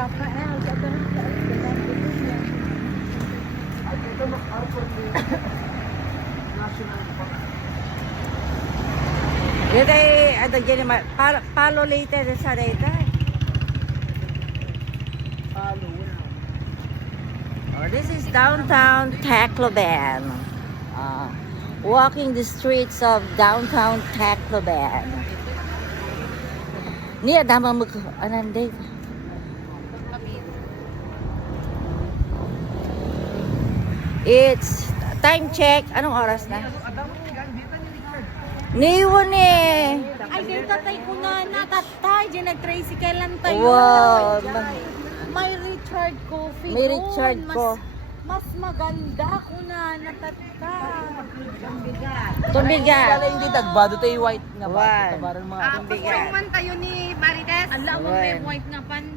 Rafael, gagawin sa Ito mag-arpor ni National Park. Yun ay, ano dyan naman, palo later sa reta. Oh, this is downtown Tacloban. Walking the streets of downtown Tacloban. Niya, dama mo ko. Anong day? It's time check. Anong oras na? Niwan eh. Ay, din tatay ko na natatay. Diyan nag-tricycle lang tayo. Wow. May Richard Coffee May doon. Richard ko. Mas maganda ko na natatay. Tumbigan. Kala hindi dagbado tayo white nga ba? One. Tabaran mga Tumbigan. tayo ni Marites. Alam mo, may One. white nga pan.